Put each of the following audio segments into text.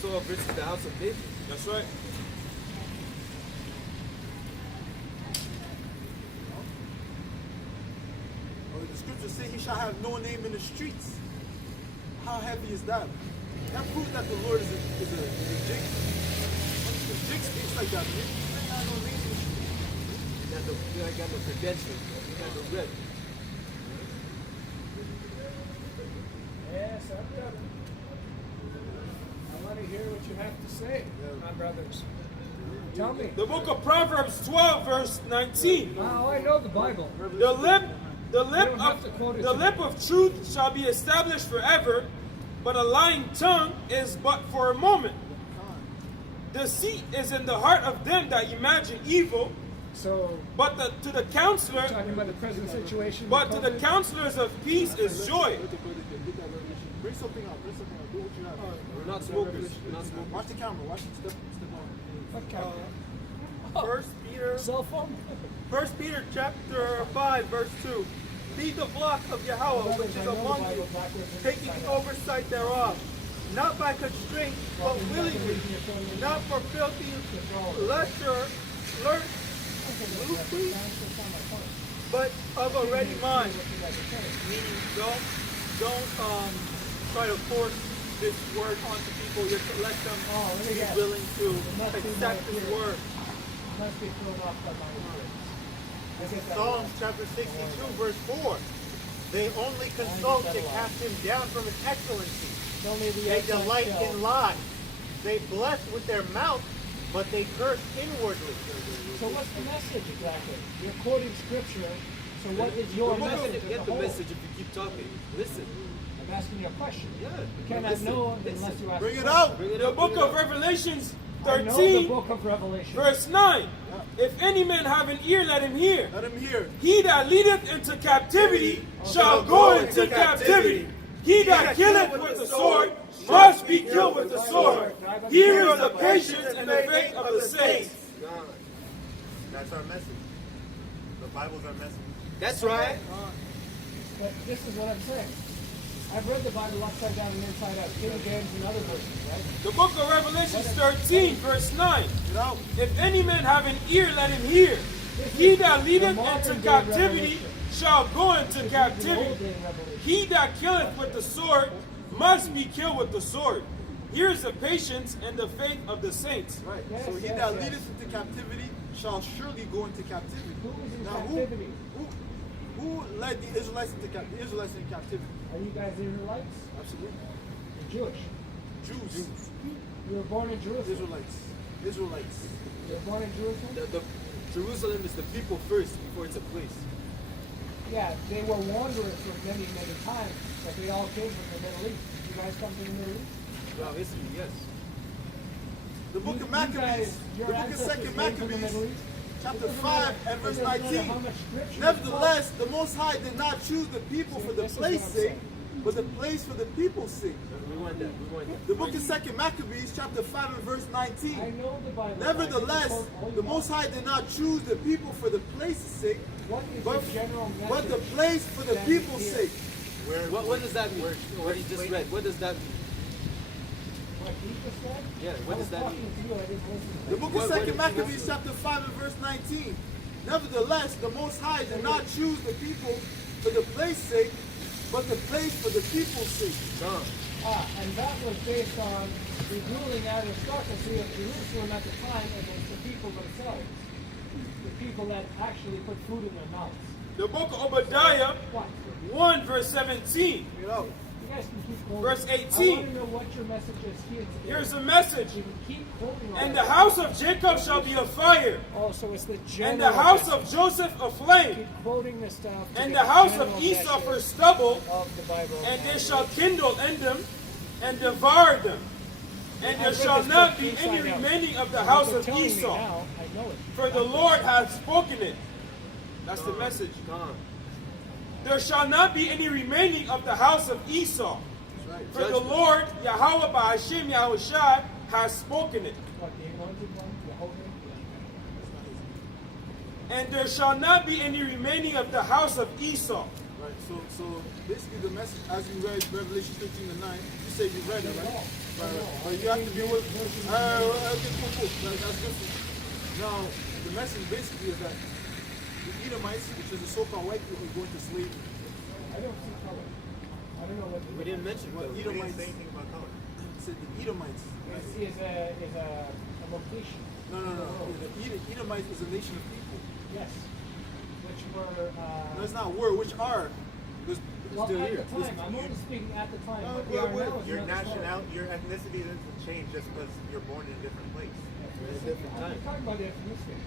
saw versus the house of David. That's right. The scriptures say he shall have no name in the streets. How heavy is that? That proves that the Lord is a jig. The jig speaks like that, man. He ain't got no name in the streets. You ain't got no credentials. You got no red. Yes, I'm coming. I want to hear what you have to say, my brothers. Tell me. The book of Proverbs 12, verse 19. Oh, I know the Bible. The lip of truth shall be established forever, but a lying tongue is but for a moment. Deceit is in the heart of them that imagine evil. So, but to the counselor, talking about the present situation. But to the counselors of peace is joy. Bring something out. Bring something out. Do what you have. We're not smokers. We're not smokers. Watch the camera. Watch it. Step on. What camera? First Peter. Cell phone. 1 Peter chapter 5, verse 2. Be the flock of Yahawah, which is among you, taking oversight thereof, not by constraint, but willingly, not for filthy leisure, but of a ready mind. Meaning, don't try to force this word onto people. You have to let them be willing to accept this word. Must be thrown off by my words. Psalms chapter 62, verse 4. They only consult to cast him down from his excellency. They delight in lies. They bless with their mouth, but they curse inwardly. So what's the message exactly? You're quoting scripture. So what is your message? Get the message if you keep talking. Listen. I'm asking you a question. Yeah. You cannot know unless you ask. Bring it out. The book of Revelations I know 13, the book of Revelation. verse 9. If any man have an ear, let him hear. Let him hear. He that leadeth into captivity shall go into captivity. He that killeth with the sword must be killed with the sword. Here is the patience and the faith of the saints. That's our message. The Bible's our message. That's right. But this is what I'm saying. I've read the Bible upside down and inside out. King James and other verses, right? The book of Revelation 13, verse 9. If any man have an ear, let him hear. He that leadeth into captivity shall go into captivity. He that killeth with the sword must be killed with the sword. Here is the patience and the faith of the saints. Right. So he that leadeth into captivity shall surely go into captivity. Who is in Now, captivity? who led the Israelites into captivity? Are you guys Israelites? Absolutely. You're Jewish. Jews. You were born in Jerusalem. Israelites. You were born in Jerusalem? Jerusalem is the people first before it's a place. Yeah, they were wandering for many, many times, but they all came from the Middle East. You guys come from the Middle East? Well, history, yes. The book of Maccabees, the book of 2nd Maccabees, chapter 5 and verse 19. Nevertheless, the Most High did not choose the people for the place's sake, but the place for the people's sake. The book of 2nd Maccabees, chapter 5 and verse 19. I know the Bible. Nevertheless, the Most High did not choose the people for the place's sake, but the place for the people's sake. What does that mean? What he just read, what does that mean? What he just said? Yeah, what does that mean? The book of 2nd Maccabees, chapter 5 and verse 19. Nevertheless, the Most High did not choose the people for the place's sake, but the place for the people's sake. And that was based on the ruling aristocracy of Jerusalem at the time against the people themselves. The people that actually put food in their mouths. The book of Obadiah 1, verse 17. You know. You guys can keep quoting. Verse 18. I want to know what your message is here today. Here's a message. You can keep quoting. And the house of Jacob shall be a fire. Oh, so it's the general. And the house message. of Joseph a flame. Keep quoting this stuff. And the house of Esau for stubble. Of the Bible. And they shall kindle in them and devour them. And there shall not be any remaining of the house of Esau. Now, I know it. For the Lord hath spoken it. That's the message. There shall not be any remaining of the house of Esau. For the Lord, Yahawah by Hashem Yahawashi, has spoken it. What, the anointed one? Jehovah? And there shall not be any remaining of the house of Esau. Right, so basically the message, as you read Revelation 13 and 9, you say you read it, right? But you have to deal with. Okay, cool. That's different. Now, the message basically is that the Edomites, which is the so-called white people, are going to slavery. I don't see color. I don't know what We didn't mention What color. Edomites? say anything about color. Said the Edomites. is a location. No. The Edomites is a nation of people. Yes. Which were No, it's not were, which are. There's well, still at here. the time. I'm only speaking at the time. No, What we are well, now is Your another story. nationality, your ethnicity doesn't change just because you're born in a different place. At a different I'm time. talking about the ethnicity.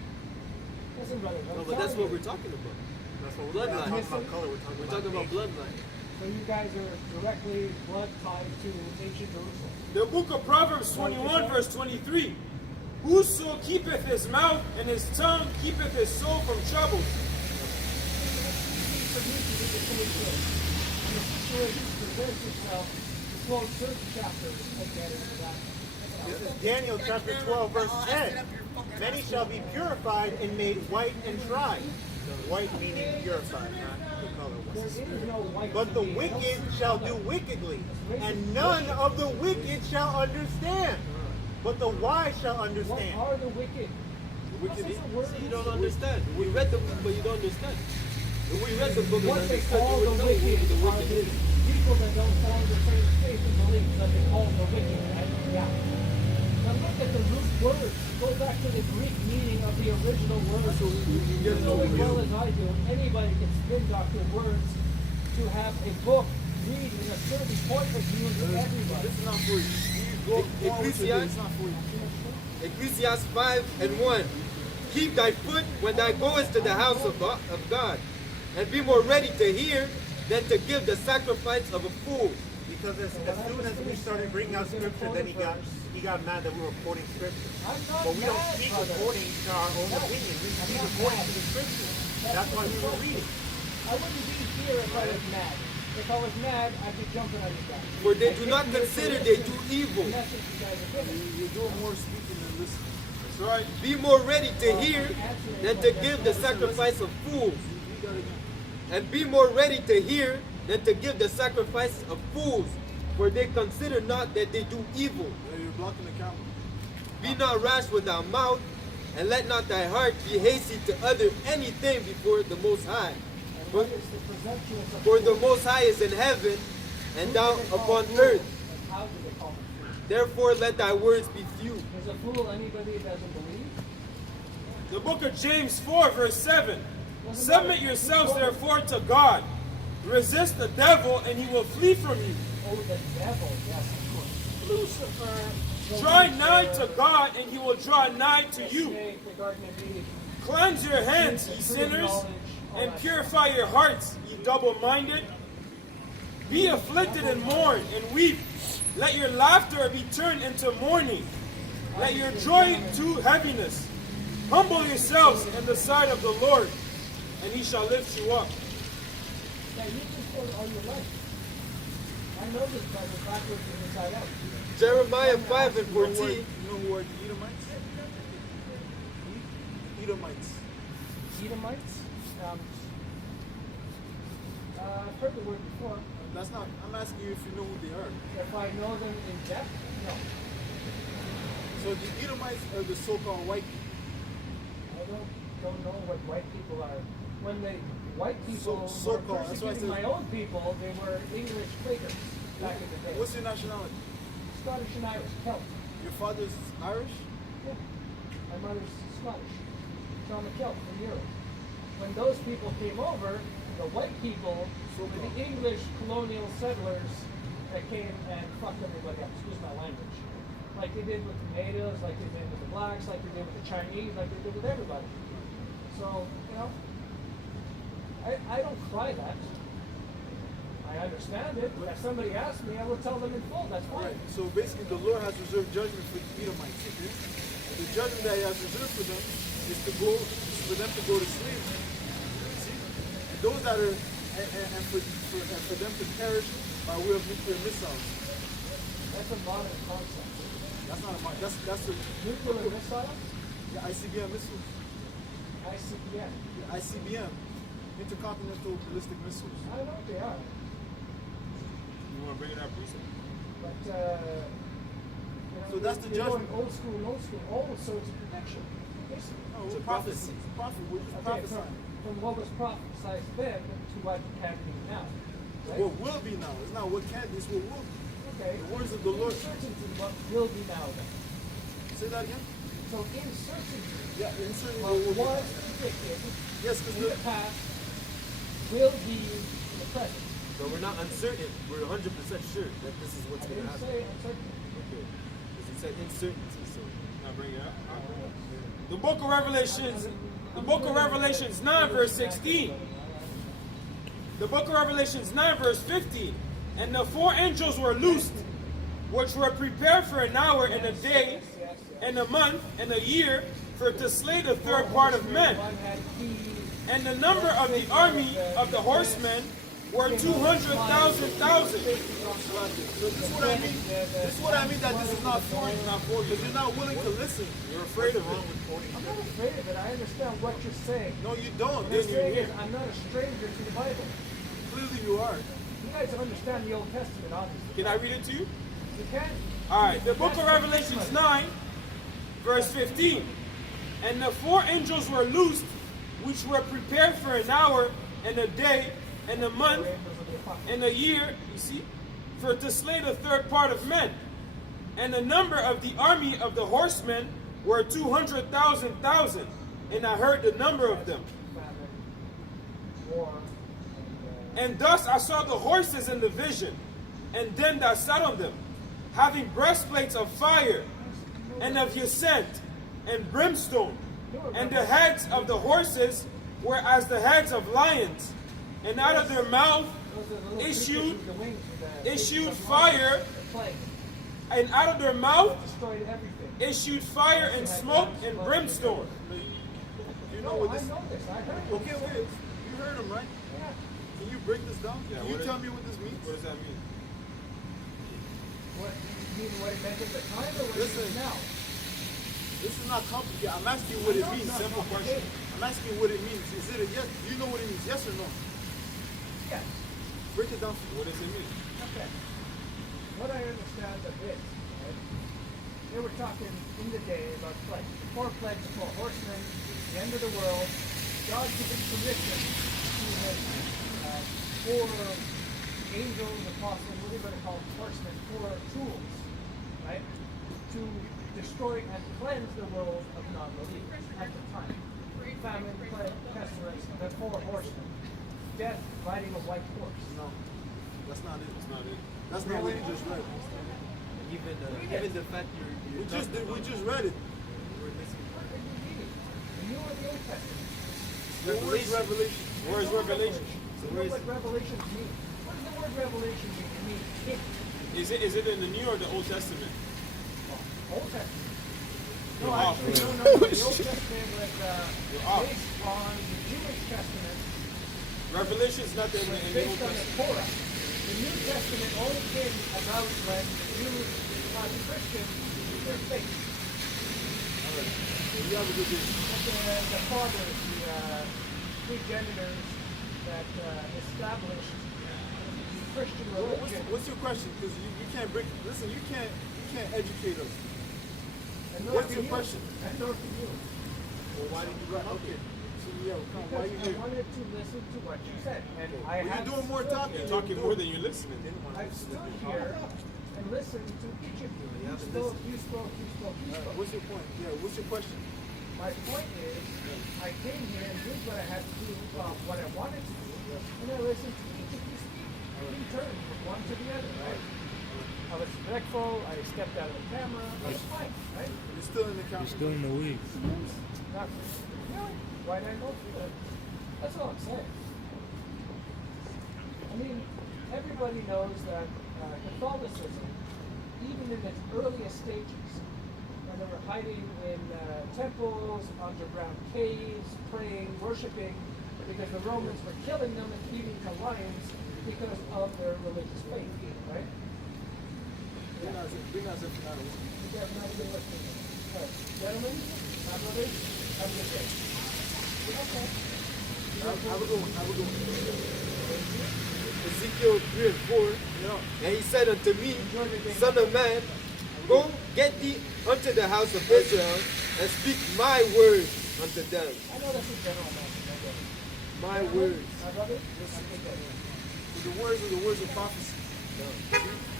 Listen, brother. No, but that's what we're talking about. That's what we're not Bloodline. talking about color. We're talking about nation. bloodline. So you guys are directly blood tied to ancient Jerusalem. The book of Proverbs 21 verse 23. Whoso keepeth his mouth and his tongue keepeth his soul from troubles. For you to read the full story. And the situation presents itself to quote certain chapters and get into that. This is Daniel chapter 12 verse 10. Many shall be purified and made white and tried. White meaning purified, not the color. There is no white But the to be. wicked shall do wickedly, and none of the wicked shall understand. But the wise shall What understand. are the wicked? Wicked What's the word? you don't understand. We read the book, but you don't understand. If we read the book and What they understood, call you the would know who wicked the are wicked the is. people that don't follow the same faith and belief that they call the wicked, right? Yeah. Now look at the root words. Go back to the Greek meaning of the original words. You know as well as I do, anybody can spin doctor words to have a book read in a certain point of view to everybody. This is not for you. You go on with your day. It's not for you. Ecclesiastes 5:1. Keep thy foot when thou goest to the house of God, and be more ready to hear than to give the sacrifice of a fool. Because as soon as we started bringing out scripture, then he got mad that we were quoting scripture. I'm not But we don't mad, speak brother. according to our own opinion. We speak according to the scripture. That's why we were reading. I wouldn't be here if I was mad. If I was mad, I'd be jumping on you guys. For they do not consider they do evil. The message you guys are giving. You're doing more speaking than listening. That's right. Be more ready to hear than to give the sacrifice of fools. You gotta And be more ready to hear than to give the sacrifice of fools. For they consider not that they do evil. You're blocking the camera. Be not rash with thy mouth, and let not thy heart be hasty to utter anything before the Most High. And what is the presumptuous of For the Most High is in heaven, and thou upon earth. And how do they call it? Therefore let thy words be few. Is a fool anybody that doesn't believe? The book of James 4 verse 7. Submit yourselves therefore to God. Resist the devil and he will flee from you. Oh, the devil, yes, of course. Lucifer. Draw nigh to God and he will draw nigh to you. Snake, the Garden of Eden. Cleanse your hands, ye sinners, and purify your hearts, ye double-minded. Be afflicted and mourn and weep. Let your laughter be turned into mourning. Let your joy to heaviness. Humble yourselves in the sight of the Lord, and he shall lift you up. Now, you've been told all your life. I know this Bible backwards and inside out. Jeremiah 5:14. You know who are the Edomites? Edomites. Edomites. I've heard the word before. That's not. I'm asking you if you know who they are. If I know them in depth, no. So the Edomites are the so-called white people. I don't know what white people are. When the white people So-called, were that's why I persecuting said- my own people, they were English Quakers back in the day. What's your nationality? Scottish and Irish, Celt. Your father's Irish? Yeah. My mother's Scottish. So I'm a Celt from Europe. When those people came over, the white people were the English colonial settlers that came and fucked everybody up. Excuse my language. Like they did with the natives, like they did with the blacks, like they did with the Chinese, like they did with everybody. So, you know, I don't cry that. I understand it. If somebody asks me, I will tell them in full. That's fine. Right. So basically, the Lord has reserved judgment for the Edomites. And the judgment that He has reserved for them is for them to go to slavery. See, and those that are and for them to perish by way of nuclear missiles. That's a modern concept. That's not a that's a Nuclear missile? the ICBM missiles. ICBM. The ICBM, intercontinental ballistic missiles. I don't know what they are. You want to bring it up, Bruce? But So that's the You're going judgment. old school, all sorts of prediction. Basically. No, It's a we're prophecy. Prophet, we're just Okay, prophesying. from what was prophesied then to what can be now. Right? What will be now? It's not what can be, it's what will be. Okay. The words of the Lord. Uncertainty what will be now then. Say that again? So uncertainty Yeah, inserting what what will was be. predicted Yes, because in the past will be in the present. But we're not uncertain. We're 100% sure that this is what's I going to didn't happen. say uncertainty. Okay. Because it said uncertainty, so. Now bring it up. The book of Revelations 9 verse 16. The book of Revelations 9 verse 15. And the 4 angels were loosed, which were prepared for an hour and a day and a month and a year for to slay the third part of men. One had keys. And the number of the army of the horsemen were 200,000. so this is what I mean. This is what I mean that this is not for you. Because you're not willing to listen. You're afraid of it. I'm not afraid of it. I understand what you're saying. No, you don't. What I'm saying is I'm not a stranger to the Bible. Clearly you are. You guys understand the Old Testament, obviously. Can I read it to you? You can. Alright, the book of Revelations 9, verse 15. And the 4 angels were loosed, which were prepared for an hour and a day and a month and a year, you see, for to slay the third part of men. And the number of the army of the horsemen were 200,000. And I heard the number of them. War. And thus I saw the horses in the vision, and them that sat on them, having breastplates of fire, and of scent, and brimstone. And the heads of the horses were as the heads of lions, and out of their mouth issued fire, and out of their mouth Destroyed everything. issued fire and smoke and brimstone. You know what I this know this. I heard it. Okay, wait. You heard him, right? Yeah. Can you break this down? Yeah, Can you what tell me what this means? What does that mean? What you mean? What it meant at the time, or what it Listen. means now? This is not complicated. I'm asking you what it means. Simple question. I'm asking you what it means. Is it a yes? Do you know what it means? Yes or no? Yes. Break it down for me. What does it mean? Okay. What I understand of it, right? They were talking in the day about plagues. The 4 plagues for horsemen, the end of the world. God giving permission to his 4 angels, apostles, what are you going to call them? Horsemen, 4 tools, right? To destroy and cleanse the world of non-believers at the time. Famine, plague, pestilence, the 4 horsemen. Death riding a white horse. No, that's not it. It's not it. That's not what you just read. Even the fact We just read it. The New or the Old Testament? Where is Revelation? Where is Revelation? So you know what revelation means? What does the word revelation mean? It means hint. Is it in the New or the Old Testament? Old Testament. No, You're off, actually, man. no. The Old Testament was You're off. based on the Jewish Testament, Revelation is not in the Old based on the Testament. Torah. The New Testament only came about when the Jews taught the Christians their faith. All right. Well, you have a good day. But the fathers, the progenitors that established the Christian religion. What's your question? Because you can't break. Listen, you can't educate us. And What's nor your can question? you. And nor can you. Well, why did you write? Okay. So yeah, come. Why Because you I here? wanted to listen to what you said. And I Well, have you're doing more stood talking. here- You're talking more than you're listening. I've stood here and listened to each of you. You spoke, you spoke, you spoke, you spoke. What's your point? Yeah. What's your question? My point is, I came here and did what I had to do, what I wanted to do, and I listened to each of you speak in turn, from one to the other, right? I was respectful, I stepped out of the camera, I was fine, right? You're still in the council. Still in the weeds. Not really. Why did I go through that? That's all I'm saying. I mean, everybody knows that Catholicism, even in its earliest stages, when they were hiding in temples, underground caves, praying, worshiping, because the Romans were killing them and feeding to lions because of their religious faith, right? Bring us in. You guys not even listening. All right. Gentlemen, my brothers, have a good day. Okay. Have a good one. Have a good one. Ezekiel 3 and 4. And he said unto me, Son of man, Go, get thee unto the house of Israel, and speak my words unto them. I know that's a general message. My words. My brother? So the words are the words of prophecy.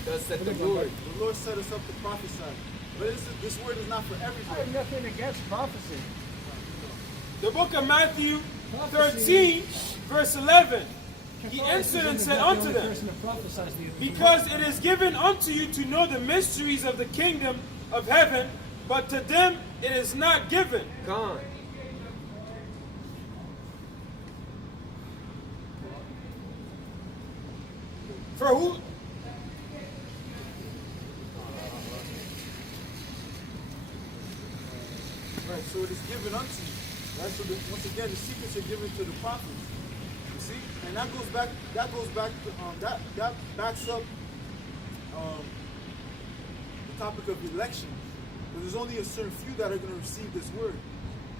Thus said the Lord. The Lord set us up to prophesy. But this word is not for I have everybody. nothing against prophecy. The book of Matthew 13, verse 11. He answered and said unto them, because it is given unto you to know the mysteries of the kingdom of heaven, but to them it is not given. Gone. For who? Right, so it is given unto you. Right, so once again, the secrets are given to the prophets. You see, and that goes back to that backs up the topic of election. But there's only a certain few that are going to receive this word.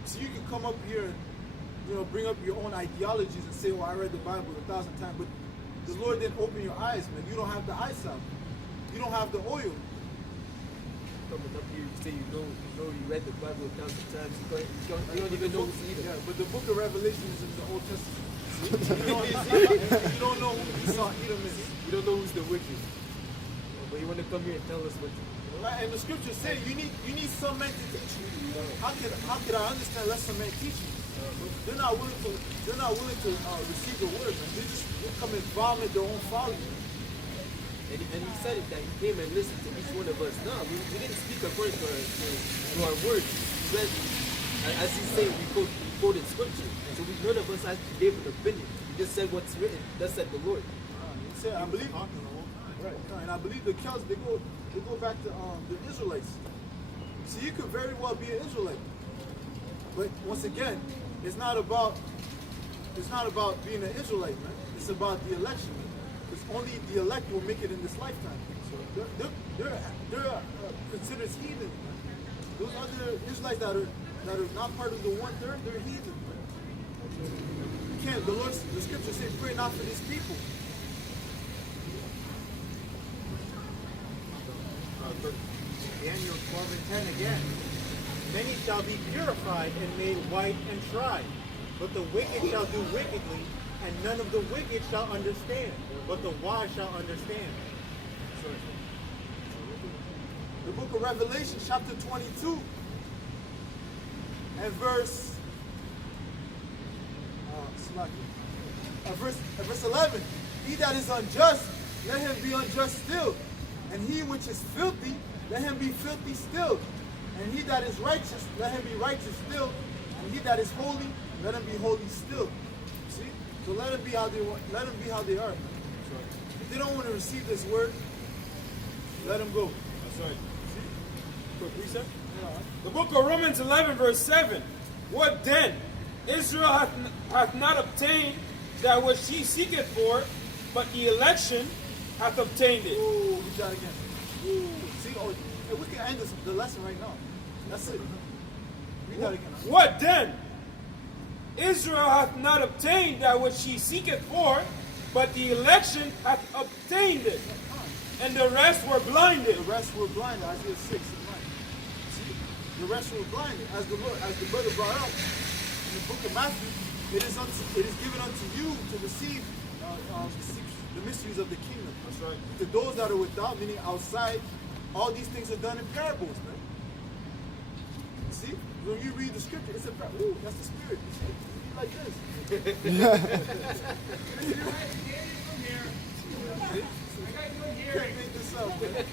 So you can come up here and bring up your own ideologies and say, "Well, I read the Bible 1,000 times," but the Lord didn't open your eyes, man. You don't have the eyesight. You don't have the oil. Coming up here, you say you read the Bible 1,000 times. You don't even know who's either. Yeah, but the book of Revelation is in the Old Testament. You don't know who Esau Edom is. You don't know who's the wicked. But you want to come here and tell us what. Right, and the scriptures say you need some men to teach you. How could I understand unless some men teach you? They're not willing to receive the word, man. They come and vomit their own folly. And he said it that he came and listened to each one of us. No, we didn't speak according to our words. We read, as he's saying, we quoted scripture. So none of us actually gave an opinion. We just said what's written. Thus said the Lord. I believe, right? And I believe the Celts they go back to the Israelites. So you could very well be an Israelite, but once again, it's not about being an Israelite, man. It's about the election. Because only the elect will make it in this lifetime. So they're considered heathen. Those other Israelites that are not part of the 1/3, they're heathen. You can't. The scripture says, "Pray not for these people." Daniel 12 and 10 again. Many shall be purified and made white and tried, but the wicked shall do wickedly, and none of the wicked shall understand, but the wise shall understand. The book of Revelation, chapter 22, and verse 11. He that is unjust, let him be unjust still. And he which is filthy, let him be filthy still. And he that is righteous, let him be righteous still. And he that is holy, let him be holy still. See? So let them be how they want. Let them be how they are. If they don't want to receive this word, let them go. That's right. Quick reset. The book of Romans 11, verse 7. What then? Israel hath not obtained that which she seeketh for, but the election hath obtained it. Ooh, read that again. Ooh. See, hey, we can end the lesson right now. That's it. Read that again. What then? Israel hath not obtained that which she seeketh for, but the election hath obtained it. And the rest were blinded. The rest were blinded. Isaiah 6 and 9. See? The rest were blinded. As the brother brought up in the book of Matthew, it is given unto you to receive the mysteries of the kingdom. That's right. To those that are without, meaning outside, all these things are done in parables, man. See? When you read the scripture, it's a parable. Ooh, that's the spirit. You see? Like this. Can't make this up, man.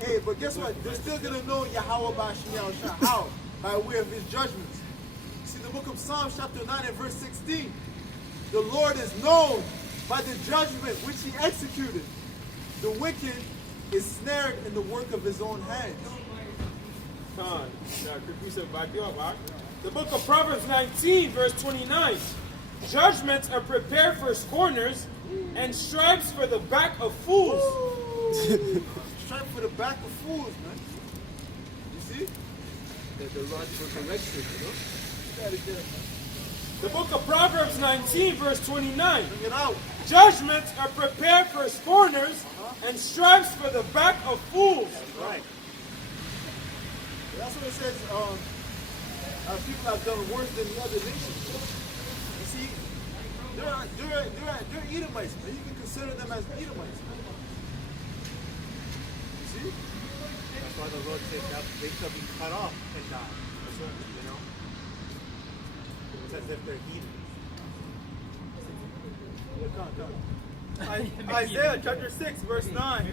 Hey, but guess what? They're still going to know YAHAWASHI. How? By way of his judgments. See, the book of Psalms, chapter 9 and verse 16. The Lord is known by the judgment which he executed. The wicked is snared in the work of his own hands. The book of Proverbs 19, verse 29. Judgments are prepared for scorners, and stripes for the back of fools. Stripe for the back of fools, man. You see? The rod for correction, you know? That is there. The book of Proverbs 19, verse 29. Bring it out. Judgments are prepared for scorners, and stripes for the back of fools. Right. That's what it says. People have done worse than the other nations. You see, they're Edomites, man. You can consider them as Edomites. Man. You see? That's why the Lord said that they shall be cut off and die. You know? It's as if they're heathens. Isaiah chapter 6, verse 9.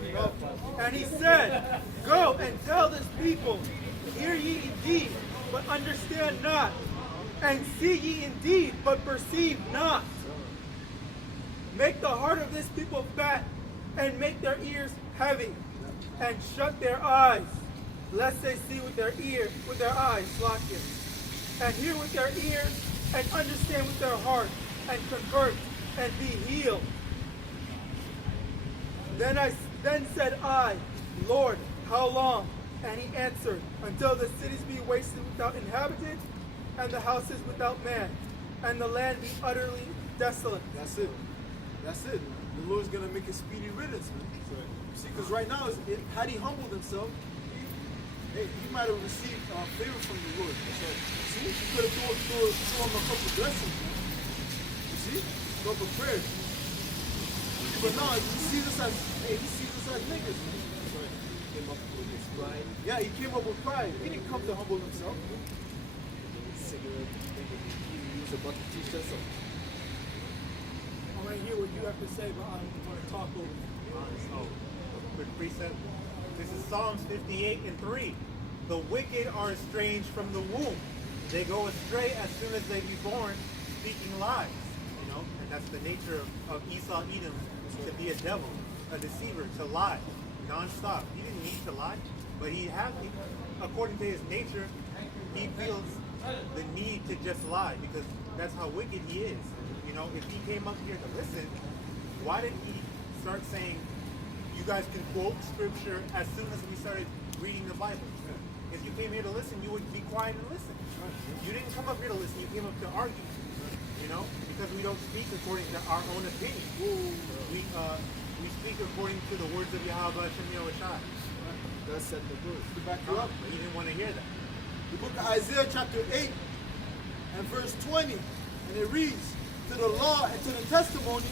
And he said, Go and tell this people, hear ye indeed, but understand not, and see ye indeed, but perceive not. Make the heart of this people fat, and make their ears heavy, and shut their eyes, lest they see with their eyes, slacken, and hear with their ears, and understand with their heart, and convert, and be healed. Then said I, Lord, how long? And he answered, until the cities be wasted without inhabitant, and the houses without man, and the land be utterly desolate. That's it. That's it. The Lord's going to make a speedy riddance, man. See, because right now, had he humbled himself, he might have received favor from the Lord. See, he could have thrown him a couple blessings, man. You see? A couple prayers. But no, he sees us as niggas, man. He came up with his pride. Yeah, he came up with pride. He didn't come to humble himself. Cigarette, he was about to teach us something. I want to hear what you have to say, but I want to talk over you. Oh, quick precept. This is Psalms 58 and 3. The wicked are estranged from the womb. They go astray as soon as they be born, speaking lies. You know, and that's the nature of Esau Edom, to be a devil, a deceiver, to lie non-stop. He didn't need to lie, but according to his nature, he feels the need to just lie because that's how wicked he is. You know, if he came up here to listen, why did he start saying, you guys can quote scripture as soon as we started reading the Bible? If you came here to listen, you would be quiet and listen. You didn't come up here to listen, you came up to argue. You know, because we don't speak according to our own opinion. We speak according to the words of Yahawadah and That's set the good. To back you up. But he didn't want to hear that. The book of Isaiah chapter 8 and verse 20, and it reads, to the law and to the testimony,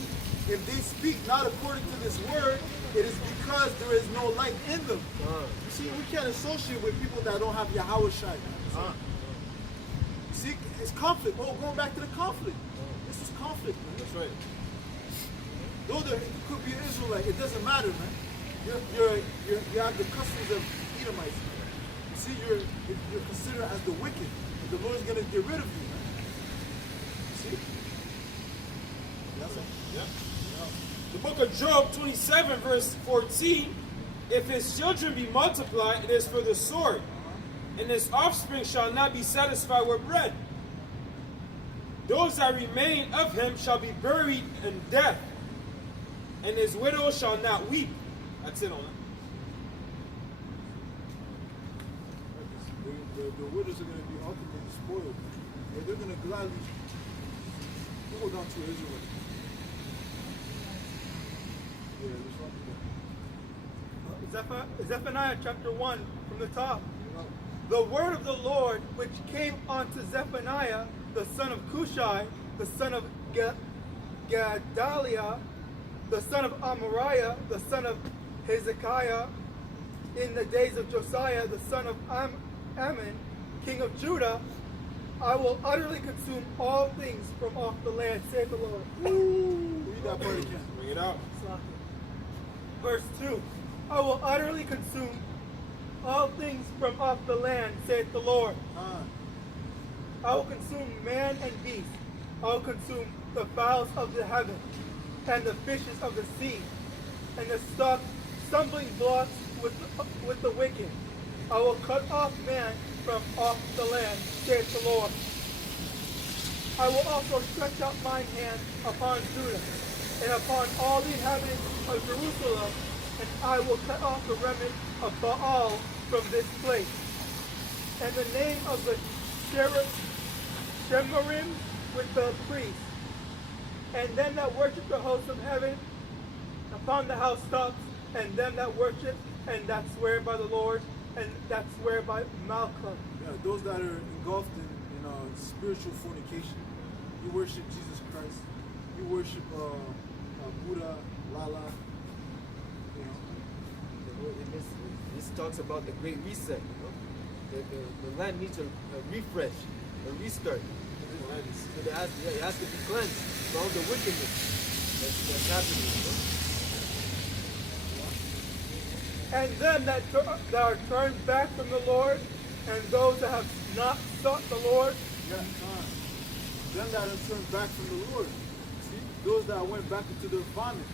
if they speak not according to this word, it is because there is no light in them. You see, we can't associate with people that don't have YAHAWASHI. See, it's conflict. Oh, going back to the conflict. This is conflict, man. That's right. Though there could be an Israelite, it doesn't matter, man. You have the customs of Edomites. You see, you're considered as the wicked. And the Lord's going to get rid of you, man. You see? That's it. Yeah. The book of Job 27 verse 14, if his children be multiplied, it is for the sword, and his offspring shall not be satisfied with bread. Those that remain of him shall be buried in death, and his widow shall not weep. That's it on it. The widows are going to be ultimately spoiled. And they're going to gladly go down to Israel. Yeah, there's something Zephaniah chapter 1 from the top. The word of the Lord which came unto Zephaniah, the son of Cushai, the son of Gedaliah, the son of Amariah, the son of Hezekiah, in the days of Josiah, the son of Ammon, king of Judah, I will utterly consume all things from off the land, saith the Lord. Read that part again. Bring it out. Verse 2. I will utterly consume all things from off the land, saith the Lord. I will consume man and beast. I will consume the fowls of the heaven, and the fishes of the sea, and the stumbling blocks with the wicked. I will cut off man from off the land, saith the Lord. I will also stretch out mine hand upon Judah, and upon all the inhabitants of Jerusalem, and I will cut off the remnant of Baal from this place. And the name of the Shemarim with the priests, and them that worship the hosts of heaven upon the housetops, and them that worship, and that swear by the Lord, and that swear by Malcolm. Yeah, those that are engulfed in spiritual fornication. You worship Jesus Christ. You worship Buddha, Lala. You know. This talks about the Great Reset. You know, the land needs a refresh, a restart. So it has to be cleansed from all the wickedness that's happening. You know? And them that are turned back from the Lord, and those that have not sought the Lord. Yeah, them that have turned back from the Lord. See, those that went back into their vomit.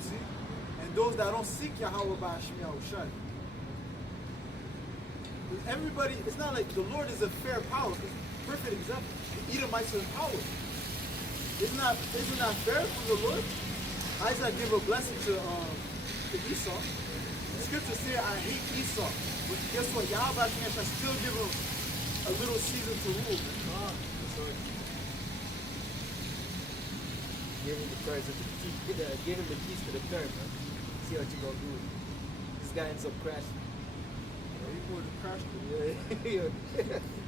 See, and those that don't seek Yahawah and His. Everybody, it's not like the Lord is a fair power. Perfect example. The Edomites are in power. Isn't that fair for the Lord? Isaac gave a blessing to Esau. The scriptures say, I hate Esau. But guess what? Yahweh shall still give him a little season to rule. Give him the cards of the keys. Give him the keys to the car, man. See what you gonna do. This guy ends up crashing. Yeah.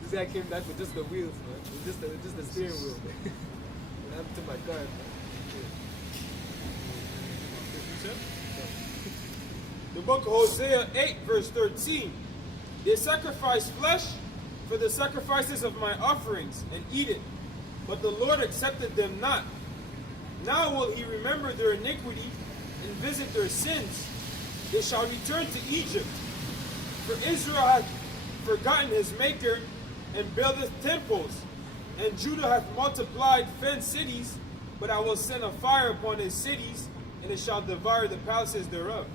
This guy came back with just the wheels, man. Just the steering wheel. What happened to my car, man? The book of Hosea 8, verse 13. They sacrifice flesh for the sacrifices of my offerings and eat it, but the Lord accepted them not. Now will he remember their iniquity and visit their sins. They shall return to Egypt. For Israel hath forgotten his maker and buildeth temples, and Judah hath multiplied fenced cities, but I will send a fire upon his cities, and it shall devour the palaces thereof.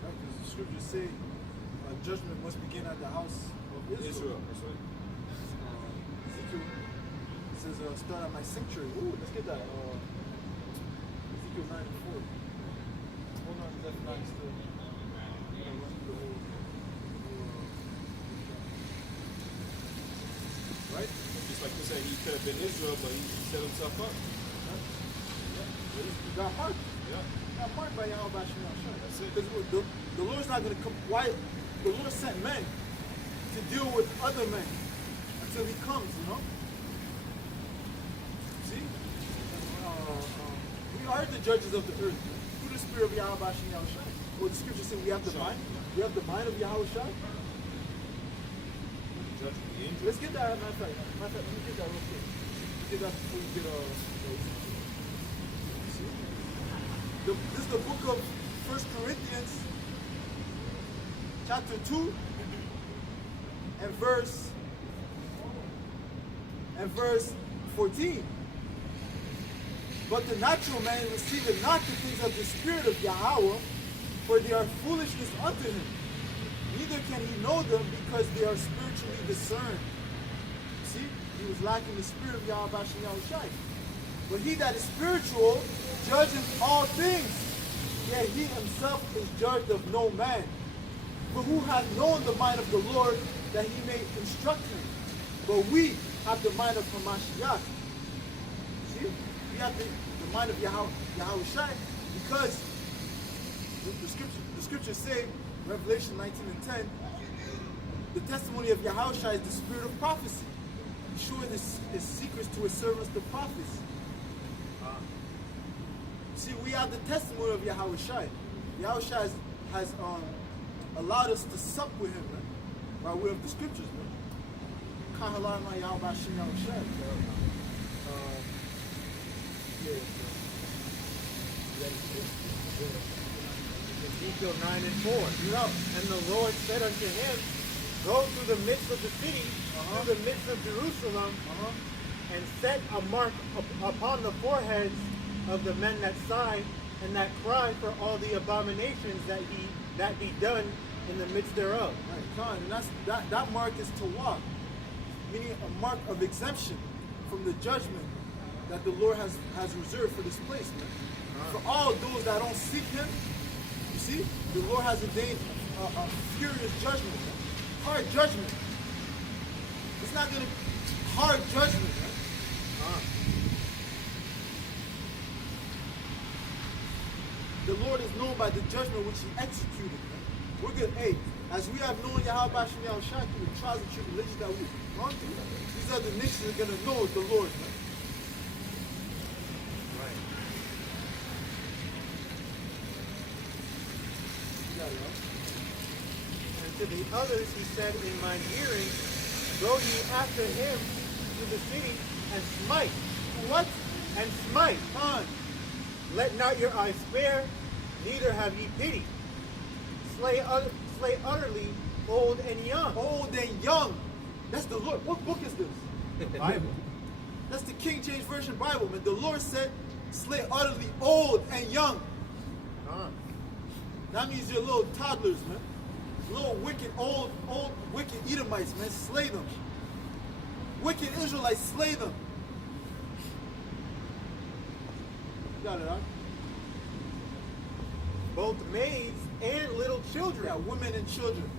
Because the scriptures say judgment must begin at the house of Israel. Ezekiel says, start at my sanctuary. Ooh, let's get that. Ezekiel 9 and 4. Hold on, that's not still. Right? Just like you said, he could have been Israel, but he set himself up. He got marked. Yeah. He got marked by Yahweh. That's it. Because the Lord's not going to come. Why? The Lord sent men to deal with other men until he comes, you know? See? We are the judges of the earth through the spirit of Yahweh. Well, the scripture says we have the mind. We have the mind of Yahweh. Let's get that. Matter of fact, let me get that real quick. Let's get that before we get see? This is the book of 1 Corinthians, chapter 2, and verse 14. But the natural man receiveth not the things of the Spirit of Yahweh, for they are foolishness unto him. Neither can he know them because they are spiritually discerned. See, he was lacking the spirit of Yahweh. But he that is spiritual judges all things, yet he himself is judged of no man. But who hath known the mind of the Lord, that he may instruct him? But we have the mind of Hamashiach. See, we have the mind of Yahawashi, because the scriptures say, Revelation 19 and 10, the testimony of Yahawashi is the spirit of prophecy. He showed his secrets to his servants, the prophets. See, we have the testimony of Yahawashi. Yahawashi has allowed us to sup with him, man, by way of the scriptures, man. Ezekiel 9 and 4. And the Lord said unto him, go through the midst of the city, through the midst of Jerusalem, and set a mark upon the foreheads of the men that sigh and that cry for all the abominations that be done in the midst thereof. Right, and that mark is to walk, meaning a mark of exemption from the judgment that the Lord has reserved for this place, man. For all those that don't seek him, you see, the Lord has ordained a furious judgment, man. Hard judgment. It's not going to hard judgment, man. the Lord is known by the judgment which he executed. We're good. Hey, as we have known YAHAWASHI and YAHAWASHI through the trials and tribulations that we've gone through, these other nations are going to know the Lord. Right. And to the others he said in mine hearing, go ye after him to the city and smite. What? And smite. On. Let not your eyes spare, neither have ye pity. Slay utterly old and young. Old and young. That's the Lord. What book is this? Bible. That's the King James Version Bible, man. The Lord said, slay utterly old and young. That means you're little toddlers, man. Little wicked, old, wicked Edomites, man. Slay them. Wicked Israelites, slay them. Got it, huh? Both maids and little children. Yeah, women and children.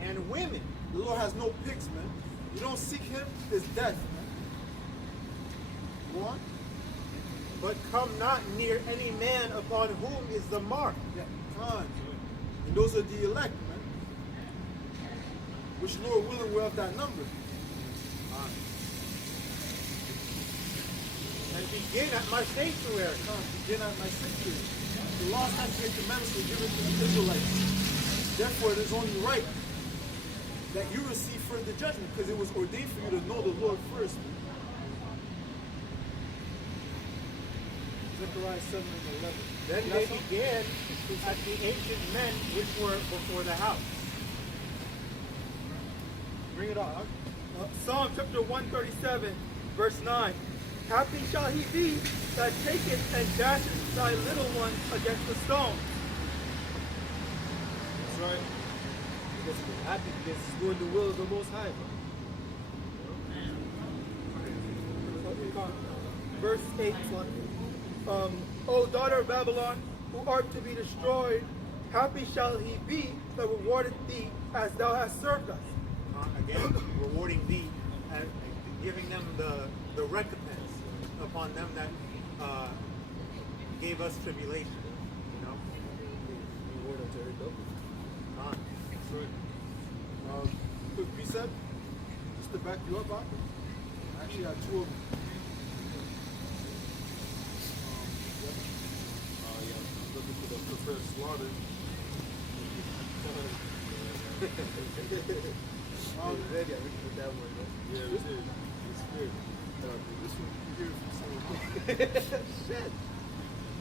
And women. The Lord has no picks, man. You don't seek him, it's death, man. Go on. But come not near any man upon whom is the mark. Yeah, time. And those are the elect, man. Which Lord willing we're of that number. And begin at my sanctuary. Begin at my sanctuary. The law, statutes, and commandments were given to the Israelites. Therefore, it is only right that you receive further judgment, because it was ordained for you to know the Lord first. Zechariah 7 and 11. Then they began at the ancient men which were before the house. Bring it on. Psalm chapter 137, verse 9. Happy shall he be that taketh and dashes thy little ones against the stones. That's right. Because we're happy because it's doing the will of the Most High. Verse 8. O daughter of Babylon, who art to be destroyed, happy shall he be that rewardeth thee as thou hast served us. Again, rewarding thee and giving them the recompense upon them that gave us tribulation. You know? Reward unto her double. Quick precept, just to back you up, I actually had two of them. Looking for the preferred slaughter. Ready, I already put that one, man. Yeah, we did. It's good. This one you hear from someone. Shit.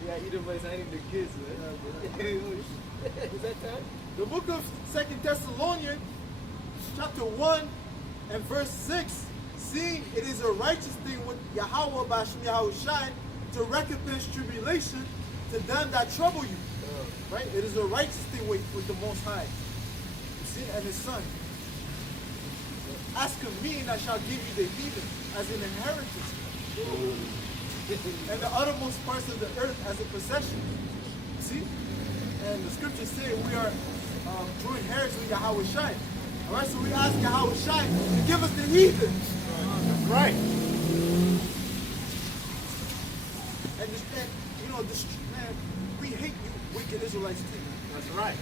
Yeah, Edomites hiding their kids, man. Is that time? The book of 2 Thessalonians, chapter 1 and verse 6, seeing it is a righteous thing with YAHAWASHI to recompense tribulation to them that trouble you. Right? It is a righteous thing with the Most High. You see, and his son. Ask of me, and I shall give you the heathen as an inheritance. And the uttermost parts of the earth as a possession. See? And the scriptures say we are joint heirs with YAHAWASHI. Alright, so we ask YAHAWASHI to give us the heathen. That's right. And you know, man, we hate you wicked Israelites too, man. That's right.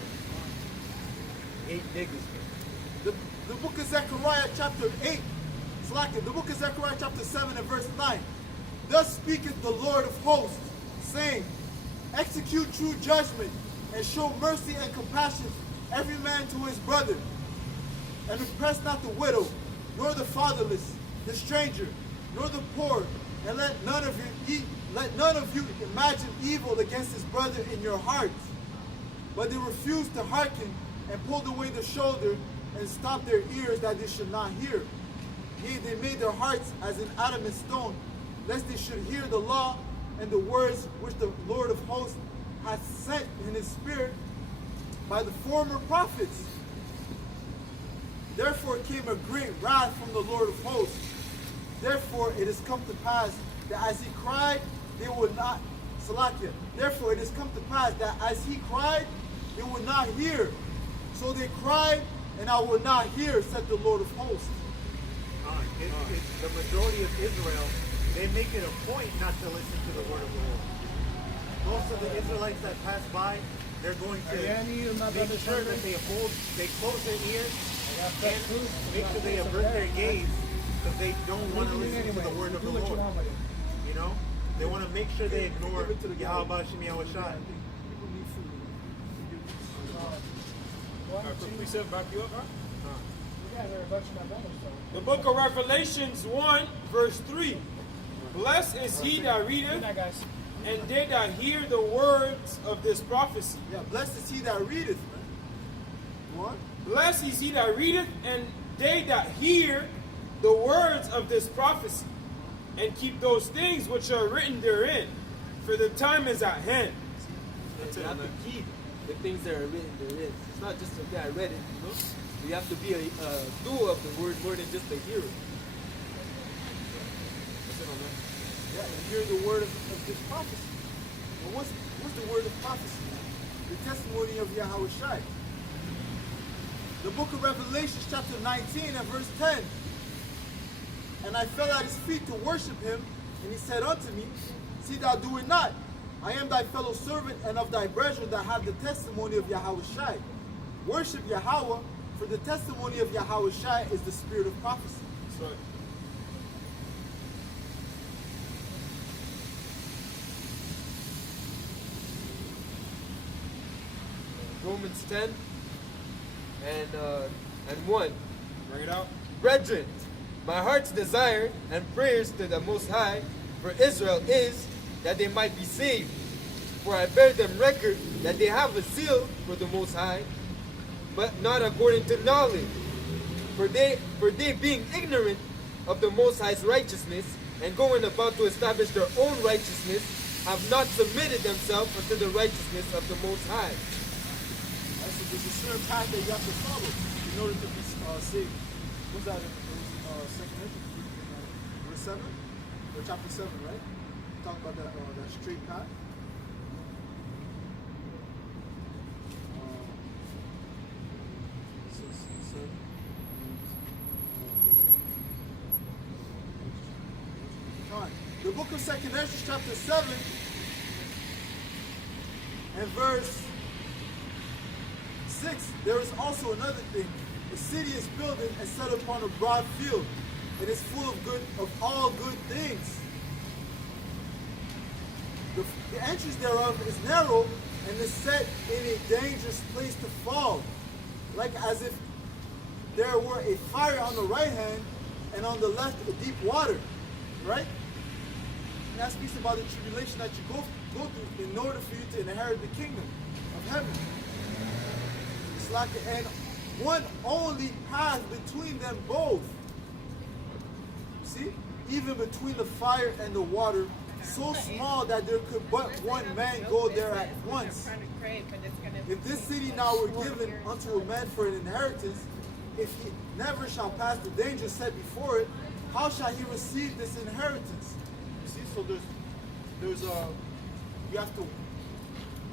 Hate niggas, man. The book of Zechariah chapter 8, the book of Zechariah chapter 7 and verse 9. Thus speaketh the Lord of hosts, saying, execute true judgment, and show mercy and compassion every man to his brother. And oppress not the widow, nor the fatherless, the stranger, nor the poor, and let none of you imagine evil against his brother in your hearts. But they refused to hearken, and pulled away the shoulder, and stopped their ears that they should not hear. Yea, they made their hearts as an adamant stone, lest they should hear the law and the words which the Lord of hosts hath sent in his spirit by the former prophets. Therefore came a great wrath from the Lord of hosts. Therefore it has come to pass that as he cried, they would not, Salakia. Therefore it has come to pass that as he cried, they would not hear. So they cried, and I will not hear, said the Lord of hosts. The majority of Israel, they make it a point not to listen to the word of the Lord. most of the Israelites that pass by, they're going to make sure that they close their ears and make sure they avert their gaze because they don't want to listen to the word of the Lord. You know? They want to make sure they ignore YAHAWASHI and YAHAWASHI. Precept back you up, huh? You guys are a bunch of my brothers, though. The book of Revelations 1, verse 3. Blessed is he that readeth, Good night, guys. and they that hear the words of this prophecy. Yeah, blessed is he that readeth, man. What? Blessed is he that readeth, and they that hear the words of this prophecy, and keep those things which are written therein, for the time is at hand. You have to keep the things that are written therein. It's not just okay, I read it, you know. You have to be a doer of the word more than just a hearer. That's it on that. Yeah, and hear the word of this prophecy. Well, what's the word of prophecy? The testimony of Yahawashi. The book of Revelation, chapter 19 and verse 10. And I fell at his feet to worship him, and he said unto me, see thou do it not. I am thy fellow servant and of thy brethren that have the testimony of Yahawashi. Worship Yahweh, for the testimony of Yahawashi is the spirit of prophecy. That's right. Romans 10 and 1. Bring it out. Brethren, my heart's desire and prayers to the Most High for Israel is that they might be saved. For I bear them record that they have a zeal for the Most High, but not according to knowledge. For they being ignorant of the Most High's righteousness, and going about to establish their own righteousness, have not submitted themselves unto the righteousness of the Most High. Right, so there's a certain path that you have to follow in order to be saved. What's that? Second verse 7? Or chapter 7, right? Talk about that straight path. The book of 2nd Ezra, chapter 7, and verse 6, there is also another thing. The city is builded and set upon a broad field. It is full of all good things. The entrance thereof is narrow and is set in a dangerous place to fall, like as if there were a fire on the right hand and on the left a deep water, right? And that speaks about the tribulation that you go through in order for you to inherit the kingdom of heaven. It's like, and one only path between them both. See? Even between the fire and the water, so small that there could but one man go there at once. If this city now were given unto a man for an inheritance, if he never shall pass the danger set before it, how shall he receive this inheritance? You see, so there's you have to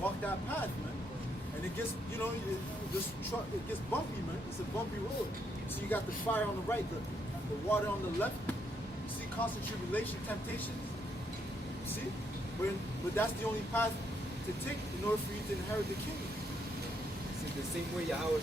walk that path, man. And it gets, you know, it gets bumpy, man. It's a bumpy road. So you got the fire on the right, the water on the left. You see constant tribulation, temptation. You see? But that's the only path to take in order for you to inherit the kingdom. See, the same way Yahawashi